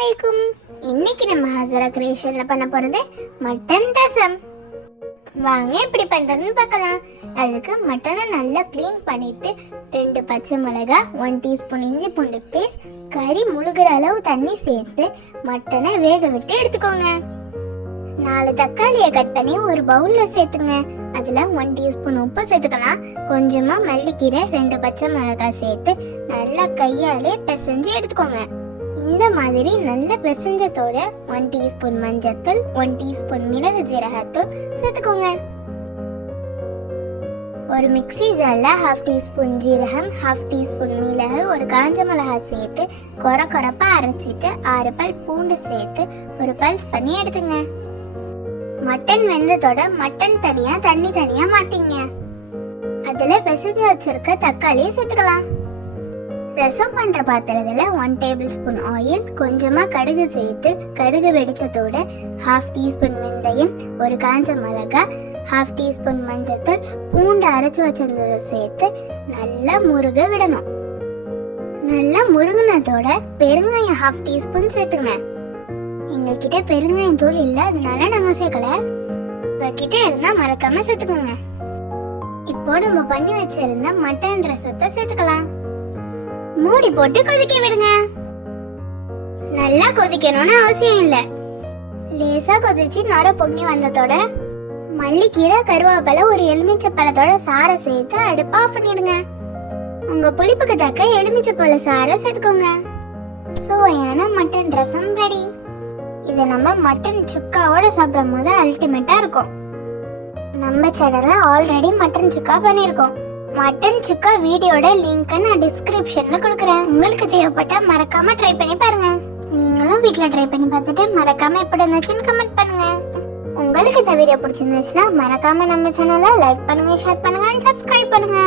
அலைக்கும். இன்னைக்கு நம்ம ஹசரா கிரியேஷன்ல பண்ண போறது மட்டன் ரசம். வாங்க எப்படி பண்றதுன்னு பார்க்கலாம். அதுக்கு மட்டனை நல்லா க்ளீன் பண்ணிட்டு 2 பச்சை மிளகாய், 1 டீஸ்பூன் இஞ்சி பூண்டு பேஸ்ட், கறி முழுகிற அளவு தண்ணி சேர்த்து மட்டனை வேக விட்டு எடுத்துக்கோங்க. 4 தக்காளியை கட் பண்ணி ஒரு பவுல்ல சேர்த்துங்க. அதுல 1 டீஸ்பூன் உப்பு சேர்த்துக்கலாம். கொஞ்சமா மல்லிக்கீரை, 2 பச்சை மிளகாய் சேர்த்து நல்லா கையாலே பிசைஞ்சு எடுத்துக்கோங்க. இந்த மாதிரி நல்ல பிசைஞ்சதோட 1 டீஸ்பூன் மஞ்சத்தூள், 1 டீஸ்பூன் மிளகு ஜீரகத்தூள் சேர்த்துக்கோங்க. ஒரு மிக்ஸி ஜார்ல 1/2 டீஸ்பூன் ஜீரகம், 1/2 டீஸ்பூன் மிளகு, ஒரு காஞ்ச மிளகாய் சேர்த்து கொரப்பா அரைச்சிட்டு 6 பல் பூண்டு சேர்த்து ஒரு பல்ஸ் பண்ணி எடுத்துங்க. மட்டன் வெந்ததோட மட்டன் தனியா, தண்ணி தனியா மாத்திங்க. அதுல பிசைஞ்சு வச்சிருக்க தக்காளியை சேர்த்துக்கலாம். ரசம் பண்ற பாத்திரத்துல 1 டேபிள் ஸ்பூன் ஆயில், கொஞ்சமா கடுகு சேர்த்து கடுகு வெடிச்சதோட 1/2 டீஸ்பூன் வெந்தயம், ஒரு காஞ்ச மிளகாய், 1/2 டீஸ்பூன் மஞ்சத்தூள், பூண்டு அரைச்சு வச்சிருந்ததை சேர்த்து நல்லா முருக விடணும். நல்லா முருகினதோட பெருங்காயம் 1/2 டீஸ்பூன் சேர்த்துங்க. எங்க கிட்ட பெருங்காயம் தூள் இல்ல, அதனால நாங்க சேர்க்கல. உங்ககிட்ட இருந்தா மறக்காம சேர்த்துக்கோங்க. இப்போ நம்ம பண்ணி வச்சிருந்த மட்டன் ரசத்தை சேர்த்துக்கலாம். மூடி போட்டு கொதிக்க விடுங்க. நல்லா கொதிக்கணும்னு அவசியம் இல்ல. லேசா கொதிச்சு நொர பொங்கி வந்ததோட மல்லிக்கீரை, கருவேப்பிலை, ஒரு எலுமிச்சை பழத்தோட சாறை சேர்த்து அடுப்பு ஆஃப் பண்ணிடுங்க. உங்க புளிப்புக்கு தக்க எலுமிச்சை பழ சாறை சேர்த்துக்கோங்க. சுவையான மட்டன் ரசம் ரெடி. இதை நம்ம மட்டன் சுக்காவோட சாப்பிடும் போது அல்டிமேட்டா இருக்கும். நம்ம சேனல்ல ஆல்ரெடி மட்டன் சுக்கா பண்ணிருக்கோம். மட்டன் சுக்கா வீடியோட லிங்க் நான் டிஸ்கிரிப்ஷன்ல கொடுக்குறேன். உங்களுக்கு தேவைப்பட்டா மறக்காம ட்ரை பண்ணி பாருங்க. நீங்களும் வீட்ல ட்ரை பண்ணி பார்த்துட்டு மறக்காம எப்படி இருந்துச்சுன்னு கமெண்ட் பண்ணுங்க. உங்களுக்கு இந்த வீடியோ பிடிச்சிருந்துச்சுன்னா மறக்காம நம்ம சேனலை லைக் பண்ணுங்க, ஷேர் பண்ணுங்க, சப்ஸ்கிரைப் பண்ணுங்க.